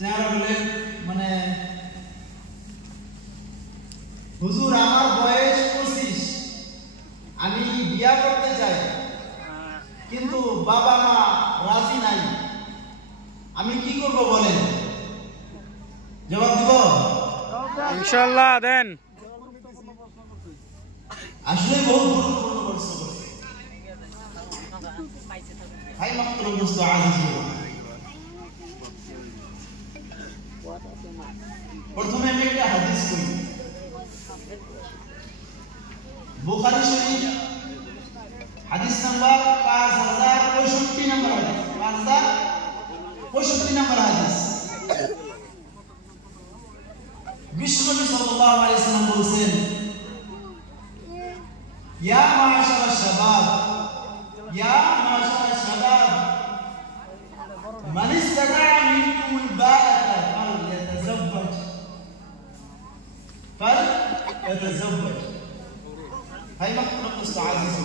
চেহারা বলেন মানে হুজুর আমার বয়স 25, আমি বিয়া করতে চাই কিন্তু বাবা মা রাজি নাই, আমি কি করব বলেন? জবাব দিব ইনশাআল্লাহ দেন। আসলে বহুত গুরুত্বপূর্ণ প্রশ্ন করছে ভাই মাত্র দোস্ত আজিজ। প্রথমে আমি একটা হাদিস করি, বুখারী শরীফ হাদিস নাম্বার 5065 নম্বর হাদিস, 5065 নম্বর হাদিস। বিশ্বনবী সাল্লাল্লাহু আলাইহি ওয়াসাল্লাম বলেছেন, ইয়া মাশারাশ শাবাব, ইয়া মাশারাশ শাবাব, মান ইসতাতা'a মিনকুমুল বা'ata ফালইয়াতাযাওয়াজ। ভাই মাহতারাম মুস্তাআজিজ,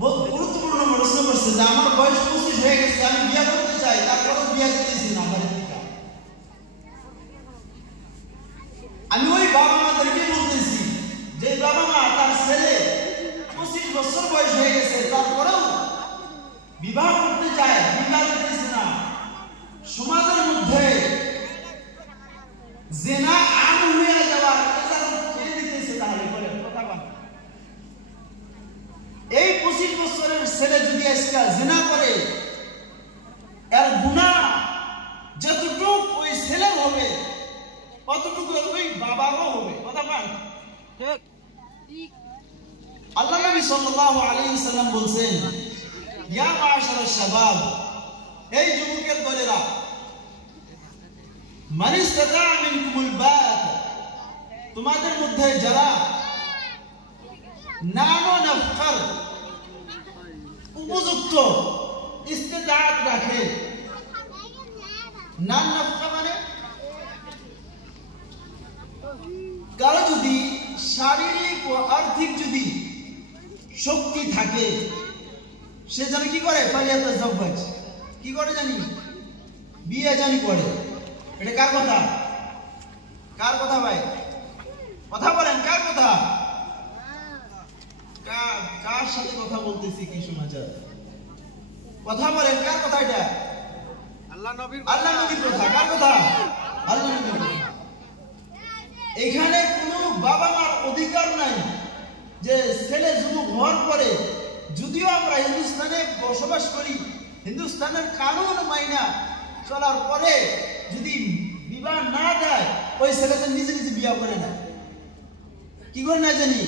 বহুত গুরুত্বপূর্ণ প্রশ্ন করছে যে আমার বয়স 25 হয়ে গেছে, আমি বিয়ে করতে চাই, তারপরেও বিয়ে দিতেছি না। আমি ওই বাবা মাদেরকে বলতেছি যে বাবা মা তার ছেলে 25 বছর বয়স হয়ে গেছে, তারপরেও বিবাহ করতে চায়, বিবাহ দিতেছে না। সমাজের মধ্যে জিনা আম হয়ে যাওয়ার ছেড়ে দিতেছে, তাহলে বলে কথা বল। এই 25 বছরের ছেলে যদি আজকে জিনা করে, এর গুনাহ যতটুকু ওই ছেলের হবে কতটুকু ওই বাবারও হবে। কথা বল ঠিক। আল্লাহ নবী সাল্লাল্লাহু আলাইহি ওয়াসাল্লাম বলেন, ইয়া মাশারাশ শাবাব, এই যুবকের দলেরা, মান ইসতাতা'a মিনকুমুল বা'ata, তোমাদের মধ্যে যারা নানো নাফকার উপযুক্ত ইস্তেতাআত রাখে, নান নাফকা মানে কারো যদি শারীরিক ও আর্থিক যদি শক্তি থাকে, সে জানি কি করে, ফালিয়াতাযাওয়াজ, কি করে জানি, বিয়ে জানি করে। এটা কার কথা? কার কথা ভাই? কথা বলেন, কার কথা? কার সাথে কথা বলতেছি কি সমাচার? কথা বলেন, কার কথা এটা? আল্লাহ নবীর কথা। কার কথা? আল্লাহ নবীর কথা। এখানে কোনো বাবা মার অধিকার নাই যে ছেলে যুবক হওয়ার পরে, যদিও আমরা হিন্দুস্তানে বসবাস করি, হিন্দুস্তানের কানুন মাইনা চলার পরে যদি বিবাহ না দেয়, ওই ছেলেটা নিজে নিজে বিয়ে করে না। কি করে না জানি,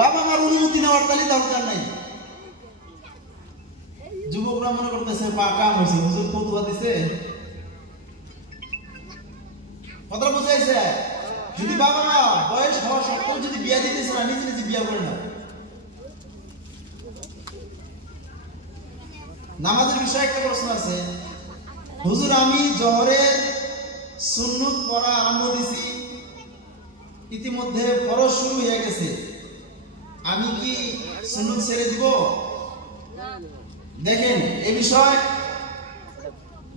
বাবা মার অনুমতি নেওয়ার তালি দরকার নাই। যুবকরা মনে করতেছে পাকা হয়েছে, হুজুর ফতোয়া দিছে, কথা বুঝাইছে। যদি বাবা মা বয়স হওয়া সত্ত্বেও যদি বিয়ে দিতেছে না, নিজে নিজে বিয়ে করে না। নামাজের বিষয়ে একটা প্রশ্ন আছে, হুজুর আমি জোহরের সুন্নত পড়া আরম্ভ দিছি, ইতিমধ্যে ফরজ শুরু হয়ে গেছে, আমি কি সুন্নত ছেড়ে দিব? দেখেন এই বিষয়,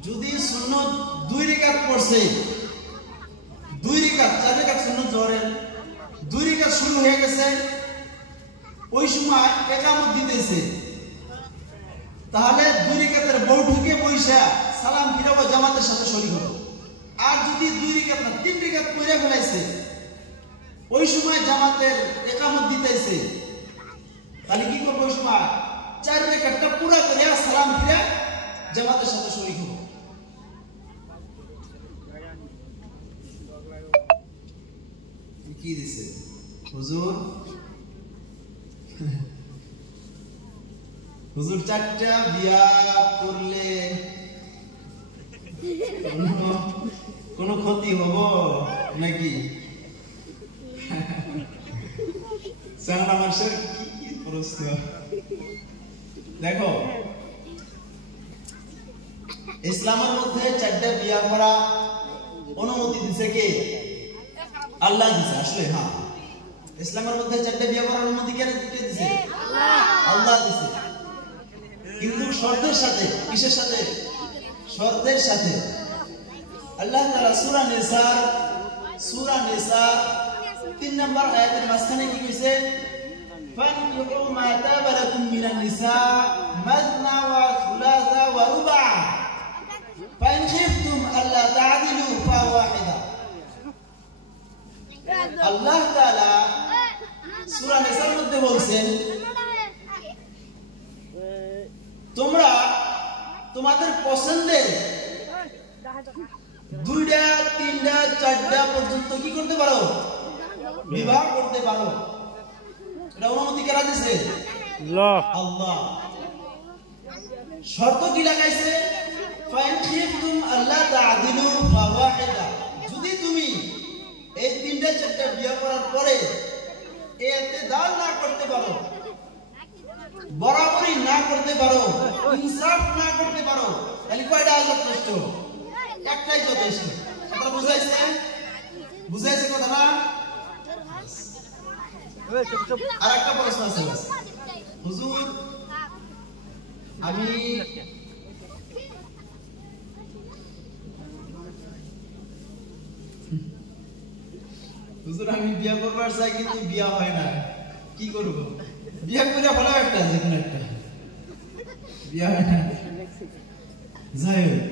যদি সুন্নত 2 রাকাত পড়ছে, 2 রাকাত 4 রাকাত সুন্নত জোহরের 2 রাকাত শুরু হয়ে গেছে, ওই সময় ইকামত দিতেছে, তাহলে 2 রাকাতের বৈঠকে বইসা সালাম ফিরাবো, জামাতের সাথে শরীক হবো। আর যদি 2 রাকাত না 3 রাকাত পড়ে ফেলাইছে, ওই সময় জামাতের ইকামত দিতেছে, তাহলে কি করবো? ওই সময় 4 রাকাতটা পুরো করে সালাম ফিরা জামাতের সাথে শরীক হবো। কি দিছে হুজুর? হুজুর 4টা বিয়া করলে কোনো ক্ষতি হব নাকি? সাংলা মাসের কি প্রশ্ন। দেখো, ইসলামের মধ্যে 4টা বিয়া করা অনুমতি দিছে কে? আল্লাহ দিছে। আসলে হ্যাঁ, ইসলামের মধ্যে 4টা বিয়া করার অনুমতি কে দিছে? আল্লাহ দিছে। কিন্তু শর্তের সাথে, কিসের সাথে? শর্তের সাথে। আল্লাহ তাআলা সূরা নিসা 3 নম্বর আয়াতের মাঝখানে কি কইছে? ফানকিহু মা তাবা লাকুম মিনান নিসা মাসনা ওয়া সুলাসা ওয়া রুবা ফাইন খিফতুম আল্লা তা'দিলু ফাওয়াহিদা। আল্লাহ তাআলা সূরা নিসার মধ্যে বলছেন, তোমরা তোমাদের পছন্দের 2টা 3টা 4টা পর্যন্ত কি করতে পারো? বিবাহ করতে পারো। এটা অনুমতি কারা দিয়েছে? আল্লাহ। শর্ত কি লাগাইছে? ফাইন খিফতুম আল্লা তা'দিলু ফাওয়াহিদা। যদি তুমি এই 3টা 4টা বিয়ে করার পরে ইতিদাল না করতে পারো, বরাবরি না করতে পারো, ইনসাফ না করতে পারো, তাহলে কয়টা যথেষ্ট? একটাই যথেষ্ট। কথা বুঝাইছে কথা না? আর একটা প্রশ্ন আছে হুজুর, আমি বিয়ে করবার চাই কিন্তু বিয়ে হয় না, কি করব? বিয়ে করে হলো একটা, যে কোনো একটা বিয়ে হয় না। যাই হোক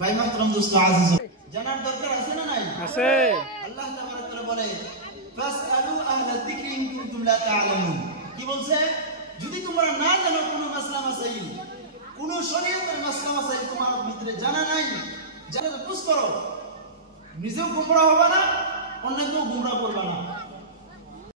ভাই মাহতারাম দোস্ত আজিজ, জানার দরকার আছে না নাই? আছে। আল্লাহ তাবারক ওয়া তাআলা বলে ফাসআলু আহলা যিকরি ইন কুনতুম লা তা'লামুন। কি বলছে? যদি তোমরা না জানো কোনো মাসলা মাসাইল, কোনো শরীয়তের মাসলা মাসাইল তোমার ভিতরে জানা নাই, জানা তো পুছ করো, নিজেও গোমরাহ হবে না, অন্যকেও গোমরাহ করবে না।